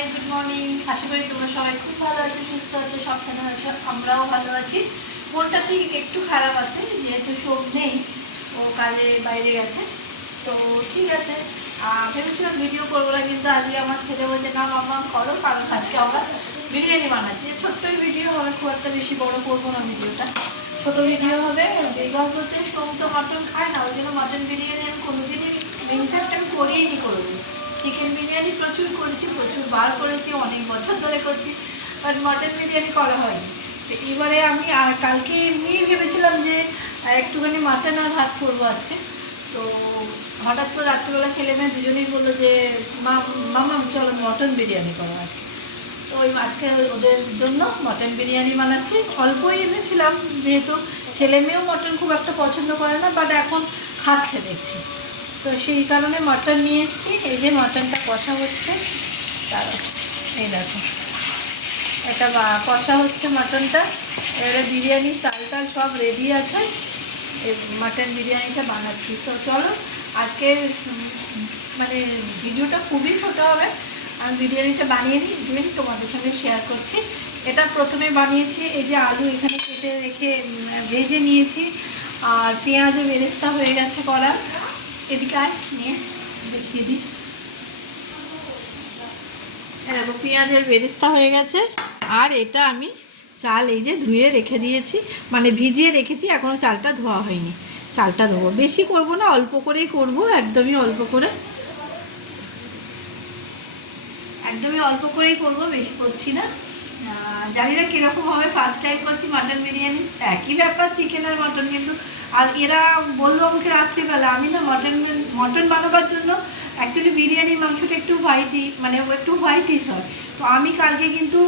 High, good morning. আশা করি তোমরা সবাই খুব ভালো আছো, সুস্থ আছো, সাবধানে আছো। আমরাও ভালো আছি। মনটা ঠিক একটু খারাপ আছে, যেহেতু শোক নেই, ও কাজে বাইরে গেছে। তো ঠিক আছে, ভেবেছিলাম ভিডিও করবো না, কিন্তু আজকে আমার ছেলে বলছে না মামা করো, কারণ আজকে আমরা বিরিয়ানি বানাচ্ছি। ছোট্টই ভিডিও হবে, খুব একটা বেশি বড় করবো না ভিডিওটা, ছোটো ভিডিও হবে। বিকজ হচ্ছে সোম তো মাটন খায় না, ওই জন্য মাটন বিরিয়ানি আমি কোনোদিনই ইনফ্যাক্ট আমি করিয়ে নি করবো। চিকেন বিরিয়ানি প্রচুর করেছি, প্রচুর বার করেছি, অনেক বছর ধরে করছি, বাট মাটন বিরিয়ানি করা হয়নি। এবারে আমি আর কালকে এমনি ভেবেছিলাম যে একটুখানি মাটন আর ভাত করবো আজকে। তো হঠাৎ করে রাত্রিবেলা ছেলে মেয়ে দুজনেই বললো যে মামা চলো মটন বিরিয়ানি করো আজকে। তো ওই আজকে ওদের জন্য মটন বিরিয়ানি বানাচ্ছি। অল্পই এনেছিলাম, যেহেতু ছেলে মেয়েও মটন খুব একটা পছন্দ করে না, বাট এখন খাচ্ছে দেখছি, তো সেই কারণে মটন নিয়ে এসেছি। এই যে মটনটা কষা হচ্ছে, তার এই দেখো এটা কষা হচ্ছে মটনটা। এবারে বিরিয়ানি চাল টাল সব রেডি আছে, এই মটন বিরিয়ানিটা বানাচ্ছি। তো চলো আজকে মানে ভিডিওটা খুবই ছোট হবে, আমি বিরিয়ানিটা বানিয়ে নিই তোমাদের সঙ্গে শেয়ার করছি। এটা প্রথমে বানিয়েছি, এই যে আলু এখানে কেটে রেখে ভেজে নিয়েছি, আর পেঁয়াজও বেরেস্তা হয়ে গেছে করা। এদিকে আয় নিয়ে দেখিয়ে দিই, এরকম পেঁয়াজের বেরেস্তা হয়ে গেছে। আর এটা আমি চাল এই যে ধুয়ে রেখে দিয়েছি, মানে ভিজিয়ে রেখেছি, এখনও চালটা ধোয়া হয়নি। চালটা ধোবো, বেশি করব না, অল্প করেই করব, একদমই অল্প করে, একদমই অল্প করেই করব, বেশি করছি না। জানি না কীরকম হবে, ফার্স্ট টাইম করছি মাটন বিরিয়ানি। একই ব্যাপার, চিকেন আর মটন, কিন্তু আর এরা বললো আমাকে রাত্রিবেলা, আমি না মটন বানাবার জন্য অ্যাকচুয়ালি বিরিয়ানির মাংসটা একটু হোয়াইটই, মানে একটু হোয়াইটিস হয়। তো আমি কালকে কিন্তু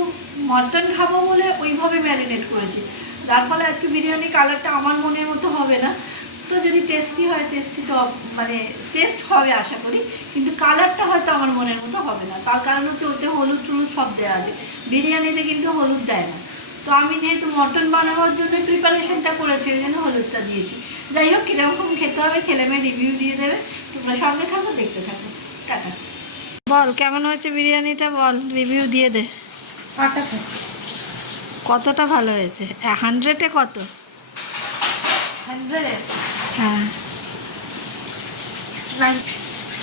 মটন খাবো বলে ওইভাবে ম্যারিনেট করেছি, যার ফলে আজকে বিরিয়ানি কালারটা আমার মনের মতো হবে না। তো যদি টেস্টি হয়, টেস্টি তো মানে টেস্ট হবে আশা করি, কিন্তু কালারটা হয়তো আমার মনের মতো হবে না। তার কারণ হচ্ছে ওতে হলুদ টলুদ সব দেওয়া আছে, বিরিয়ানিতে কিন্তু হলুদ দেয় না। তো আমি যেহেতু মটন বানাবার জন্য প্রিপারেশনটা করেছি, ওই জন্য হলুদটা দিয়েছি। যাই হোক, কীরকম খেতে হবে ছেলে মেয়ে রিভিউ দিয়ে দেবে, তোমরা সঙ্গে থাকো, দেখতে থাকো। টাটা। বল কেমন হয়েছে বিরিয়ানিটা, বল রিভিউ দিয়ে দে। কতটা ভালো হয়েছে? 100-এ কত? 100-এ হ্যাঁ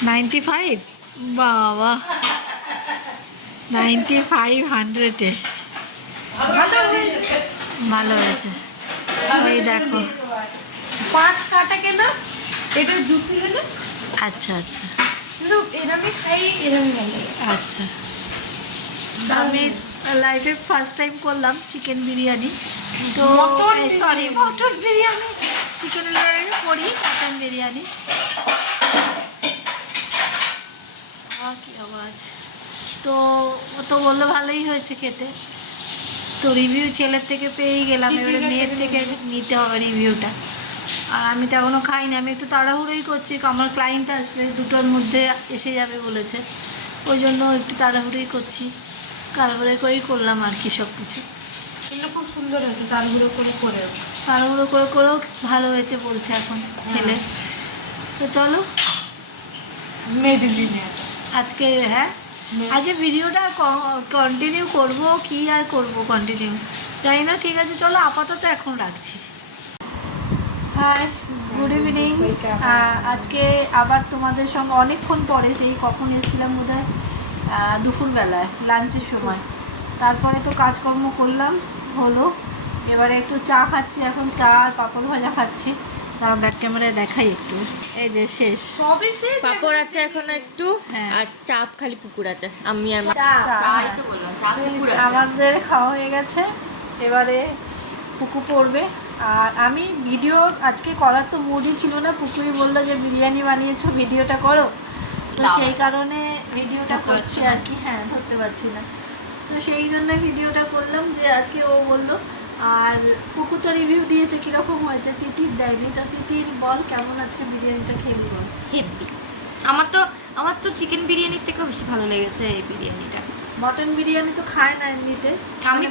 95। বাবা, 95 100-এ ভালো হয়েছে। এই দেখো 5 কাটা কেনা, এটা জুসি হলে আচ্ছা আচ্ছা, কিন্তু এরকমই খাই, এরকমই ভালো লাগে। আচ্ছা, আমি লাইফে ফার্স্ট টাইম করলাম চিকেন বিরিয়ানি। তো sorry, mutton biryani, chicken biryani করি, মটন বিরিয়ানি। কি আওয়াজ! তো ও তো বললো ভালোই হয়েছে খেতে, তো রিভিউ ছেলের থেকে পেয়েই গেলাম, এবারে মেয়ের থেকে নিতে হবে রিভিউটা। আর আমি তো এখনও খাইনি, আমি একটু তাড়াহুড়োই করছি, আমার ক্লায়েন্ট আসবে, 2টোর মধ্যে এসে যাবে বলেছে, ওই জন্য একটু তাড়াহুড়োই করছি, তাড়াহুড়ো করেই করলাম আর কি সব কিছু। এগুলো খুব সুন্দর হয়েছে, তাড়াহুড়ো করে করেও করেও ভালো হয়েছে বলছে এখন ছেলে। তো চলো মেড ইন ইন্ডিয়া আজকে, হ্যাঁ আজকে ভিডিওটা কন্টিনিউ করব কি আর করব, কন্টিনিউ জানি না। ঠিক আছে চলো, আপাতত এখন রাখছি। Hi, good evening. আজকে আবার তোমাদের সঙ্গে অনেকক্ষণ পরে, সেই কখন এসেছিলাম বোধহয় দুপুরবেলায় লাঞ্চের সময়, তারপরে তো কাজকর্ম করলাম হলো, এবারে একটু চা খাচ্ছি, এখন চা আর পাঁপড় ভাজা খাচ্ছি। তার ব্যাক ক্যামেরায় দেখাই একটু, এই যে শেষ, সবই শেষ। পাপড় আছে এখন একটু, হ্যাঁ। আর চাপ খালি পুকুর আছে। আমি আর চাই তো বললাম চাপ পুকুর আছে। আমাদের খাওয়া হয়ে গেছে, এবারে পুকু পড়বে। আর আমি ভিডিও আজকে করার তো মুডই ছিল না, পুকুরি বললো যে বিরিয়ানি বানিয়েছো, ভিডিওটা করো, তো সেই কারণে ভিডিওটা করছি আর কি। হ্যাঁ, ধরতে পারছি না, তো সেই জন্য ভিডিওটা করলাম, যে আজকে ও বললো। আর পুকু তো রিভিউ দিয়েছে কীরকম হয়েছে, তিতির দেয়নি, তো তিতির বল কেমন আজকে বিরিয়ানিটা খেলি বল। হেভি। আমার তো চিকেন বিরিয়ানির থেকেও বেশি ভালো লেগেছে এই বিরিয়ানিটা। মটন বিরিয়ানি তো খায় না এমনিতে, আমি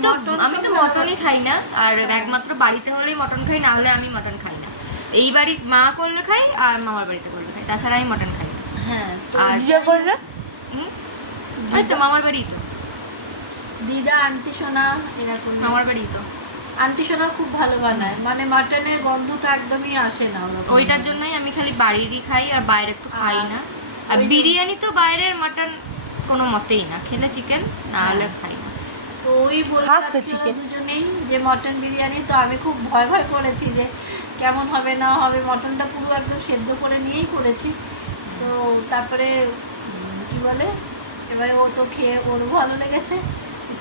তো মটনই খাই না, আর একমাত্র বাড়িতে হলেই মটন খাই, না হলে আমি মটন খাই না। এই বাড়ি মা করলে খাই, আর মামার বাড়িতে করলে খাই, তাছাড়া আমি মটন খাই না। হ্যাঁ, আর বিয়ে করলে ওই তো মামার বাড়ি তো, দিদা আন্টি সোনা এরকম। মামার বাড়ি তো। আন্টি সোনা খুব ভালো বানায়, মানে মাটনের গন্ধটা একদমই আসে না ওরকম। ওইটার জন্যই আমি খালি বাড়িরই খাই, আর বাইরে তো খাই না। আর ওই যে- বিরিয়ানি তো বাইরের মাটন কোনো মতেই না, খেলে চিকেন, না হলে খাই না। তো ওই বলতে খাস তো আজকে chicken। ওরা দুজনেই যে মটন বিরিয়ানি, তো আমি খুব ভয় ভয় করেছি যে কেমন হবে না হবে। মটনটা পুরো একদম সেদ্ধ করে নিয়েই করেছি। তো তারপরে কি বলে, এবারে ও তো খেয়ে ওরও ভালো লেগেছে,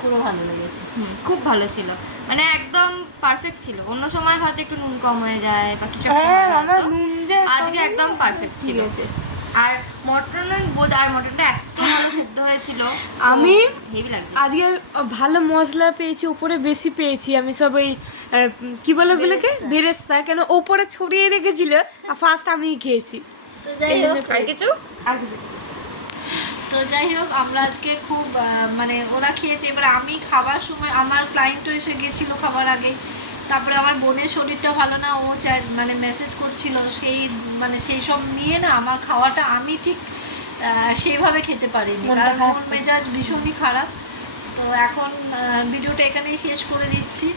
পুরো ভালো লেগেছে। খুব ভালো ছিল, মানে একদম পারফেক্ট ছিল। অন্য সময় হয়তো একটু নুন কম হয়ে যায় বা কিছু একটা হ্যাঁ হয়ে যায়, আমার তো নুন যে আজকে একদম পারফেক্ট ঠিক ছিল। আছে। আর মটনটা এত ভালো সেদ্ধ হয়েছিল, আমি হেভি লাগছে। আজকে ভালো মশলা পেয়েছি, উপরে বেশি পেয়েছি। আমি সব ওই কি বলে ওগুলোকে, বেরেস্তা কেন ওপরে ছড়িয়ে রেখেছিল, আর ফার্স্ট আমিই খেয়েছি। তো যাই এই হোক, জন্য আর কিছু তো যাই হোক আমরা আজকে খুব মানে ওরা খেয়েছে। এবার আমি খাবার সময় আমার ক্লায়েন্টও এসে গেছিলো খাবার আগে। তারপরে আমার বোনের শরীরটা ভালো না, ও মানে মেসেজ করছিল, সেই সব নিয়ে না আমার খাওয়াটা আমি ঠিক সেইভাবে খেতে পারিনি, মনটা কারণ খারাপ মন মেজাজ ভীষণই খারাপ। তো এখন ভিডিওটা এখানেই শেষ করে দিচ্ছি।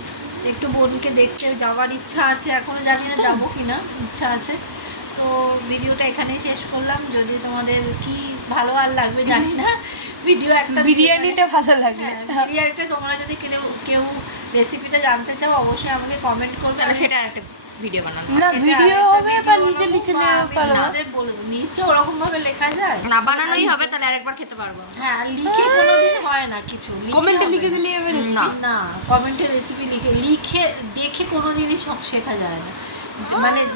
একটু বোনকে দেখতে যাওয়ার ইচ্ছা আছে, এখনও জানি না যাবো কি না, ইচ্ছা আছে। তো ভিডিওটা এখানেই শেষ করলাম। যদি তোমাদের কি ভালো আর লাগবে জানি না, ভিডিও একটা বিরিয়ানিটা ভালো লাগে। বিরিয়ানিটা তোমরা যদি কেউ রেসিপিটা জানতে চাও অবশ্যই আমাকে কমেন্ট করবে। তাহলে সেটা আরেকটা ভিডিও বানাবো। না সেটা ভিডিও আরেকটা হবে বা video নিচে বানাবো, লিখে বা নেওয়া আমি পারো। তোমাদের বলে দেবো। নিচে ওরকম ভাবে লেখা যায় না বানানোই হবে, তাহলে আরেকবার খেতে পারবো। হ্যাঁ, লিখে কোনোদিন হয় না কিছু, কমেন্টে হবে লিখে না। দিলে এবার না। না, কমেন্টে রেসিপি লিখে দেখে কোনো জিনিস শেখা যায় না,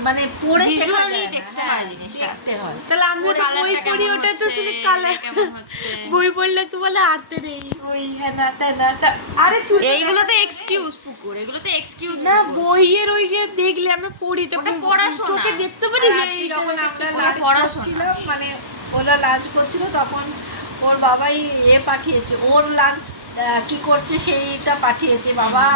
মানে পড়ে শেখা Visually যায় না। দেখতে হ্যাঁ, হয় জিনিসটা। দেখতে হয়। তাহলে আমি তো কালারটা বই পড়ি, কেমন ওটা তো হচ্ছে, শুধু কালার। কেমন হচ্ছে। বই পড়লে কি বলে আরতে নেই ওই হ্যানা ত্যানা আরে এইগুলো তো এক্সকিউজ পুকুর, এগুলো তো এক্সকিউজ না বইয়ের ওই যে দেখলে আমি পড়ি তো ওটা পড়াশোনা। চোখে দেখতে পারি আর যে আজকে এইটা যখন হচ্ছে আমরা লাঞ্চ পড়াশোনা। করছিলাম, মানে ওরা লাঞ্চ করছিল, তখন ওর বাবাই পাঠিয়েছে, ওর লাঞ্চ কি করছে সেইটা পাঠিয়েছে। বাবা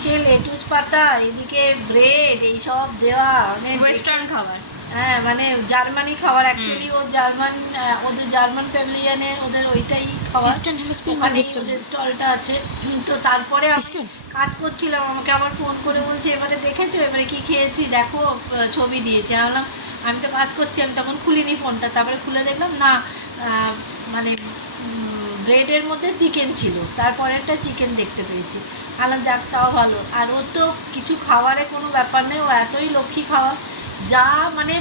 সে লেটুস পাতা, এদিকে ব্রেড, এইসব দেওয়া, মানে ওয়েস্টার্ন খাবার। হ্যাঁ, মানে জার্মানি খাবার। অ্যাকচুয়ালি ও ওদের জার্মান প্যাভিলিয়নে ওদের ওইটাই খাবার, Eastern Hemisphere না ওখানেই Western? ওদের স্টলটা আছে। তো তারপরে আমি Eastern? কাজ করছিলাম, আমাকে আবার ফোন করে বলছে এবারে দেখেছো, এবারে কি খেয়েছি দেখো, ছবি দিয়েছে। আমি বললাম আমি তো কাজ করছি, আমি তখন খুলিনি ফোনটা। তারপরে খুলে দেখলাম না, মানে ব্রেডের মধ্যে চিকেন ছিল, তারপরে একটা চিকেন দেখতে পেয়েছি। আলাম যাক, তাও ভালো। আর ও তো কিছু খাবারে কোনো ব্যাপার নেই, ও এতই লক্ষ্মী খাওয়া, যা মানে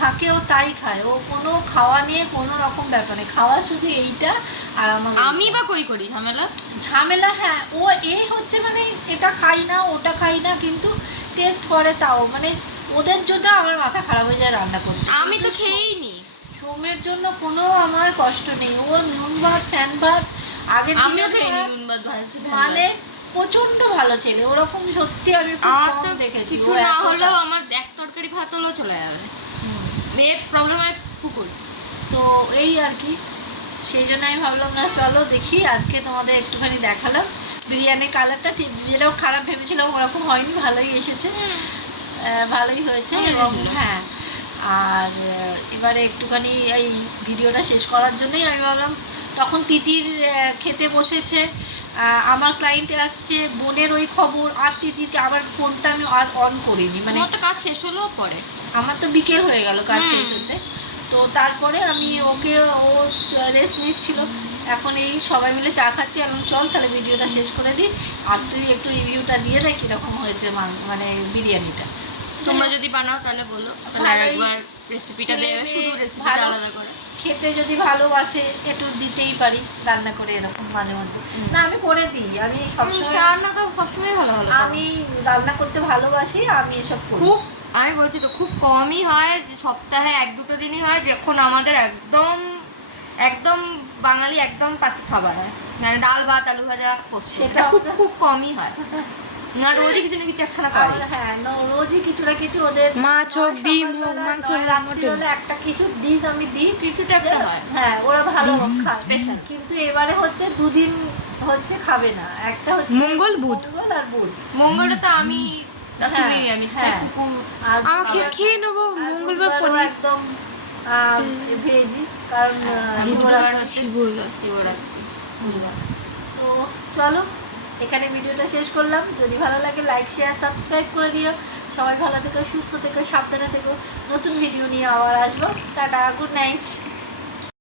থাকে ও তাই খায়। ও কোনো খাওয়া নিয়ে কোনো রকম ব্যাপার নেই, খাওয়া শুধু এইটা। আর আমি বা কই করি ঝামেলা। ঝামেলা, হ্যাঁ, ও হচ্ছে মানে এটা খাই না ওটা খাই না, কিন্তু টেস্ট করে তাও। মানে ওদের জন্য আমার মাথা খারাপ হয়ে যায় রান্না করতে। আমি তো খেয়েই নি। সোমের জন্য কোনো আমার কষ্ট নেই, ও নুন ভাত ফ্যান ভাত আগের আমিও দিনে খেয়ে নি ভাত, নুন ভাত ভাজি। মানে প্রচন্ড ভালো ছেলে ওরকম। সত্যি আমি খুব আমার কম তো দেখেছি। কিছু ও না এতটা- হলেও আমার এক তরকারি ভাত হলেও চলে যাবে। হুম। মেয়ের প্রবলেম হয় পুকুর। তো এই আর কি, সেই জন্য আমি ভাবলাম না চলো দেখি, আজকে তোমাদের একটুখানি দেখালাম বিরিয়ানির কালারটা। ঠিক যেরকম খারাপ ভেবেছিলাম ওরকম হয়নি, ভালোই এসেছে, ভালোই হয়েছে। এবং হ্যাঁ, আর এবারে একটুখানি এই ভিডিওটা শেষ করার জন্যই আমি ভাবলাম, তখন তিতির খেতে বসেছে, আমার ক্লায়েন্টে আসছে, বোনের ওই খবর, আর তিতিরকে আবার ফোনটা আমি আর অন করিনি, মানে তোমার তো কাজ শেষ হলেও পরে। আমার তো বিকেল হয়ে গেল কাজ শেষ হতে। তো তারপরে আমি ওকে, ও রেস্ট নিচ্ছিল, এখন এই সবাই মিলে চা খাচ্ছি। এখন চল তাহলে ভিডিওটা শেষ করে দিই, আর তুই একটু রিভিউটা দিয়ে দেয় কীরকম হয়েছে মানে বিরিয়ানিটা। তোমরা যদি বানাও তাহলে বলো, তাহলে ভালোই। আরেকবার রেসিপিটা ছেলে দেবে, মেয়ে শুধু রেসিপিটা ভালো। আলাদা করে। খেতে যদি ভালোবাসে একটু দিতেই পারি রান্না করে, এরকম মাঝে মধ্যে। না, আমি করে দিই, আমি সবসময়, রান্না তো সবসময় ভালো ভালো করো। আমি রান্না করতে ভালোবাসি, আমি এসব করি। খুব, আমি বলছি তো খুব কমই হয়, যে সপ্তাহে 1-2 দিনই হয় যখন আমাদের একদম একদম বাঙালি একদম পাতি খাবার হয়, মানে ডাল ভাত আলু ভাজা পোস্ত। সেটা সেটা খুব তো- খুব কমই হয় না, রোজই কিছু না কিছু একখানা করে। হ্যাঁ, রোজই কিছু না কিছু ওদের, মাছ হোক, ডিম হোক, সকালবেলা, মাংস নয় হোক, রাত্রি মটন। হলে একটা কিছু ডিশ আমি দিই, কিছুটা একটা হয়। হ্যাঁ, ওরা ভালো খায়। special। কিন্তু এবারে হচ্ছে 2 দিন হচ্ছে খাবে না, একটা হচ্ছে মঙ্গল, বুধ। মঙ্গল আর বুধ। মঙ্গলে তো আমি হ্যাঁ, নিরামিষ খাই, হ্যাঁ। কুকুর। আর আমাকে বুধবার- খেয়ে নেবো আর মঙ্গলবার বুধবারও পনির। একদম ভেজই, কারণ বুধবার হচ্ছে শিবরাত্রি। শিবরাত্রি বুধবার। তো চলো এখানে ভিডিওটা শেষ করলাম। যদি ভালো লাগে লাইক শেয়ার সাবস্ক্রাইব করে দিও। সবাই ভালো থেকো, সুস্থ থেকো, সাবধানে থেকো। নতুন ভিডিও নিয়ে আবার আসবো। Tata, good night.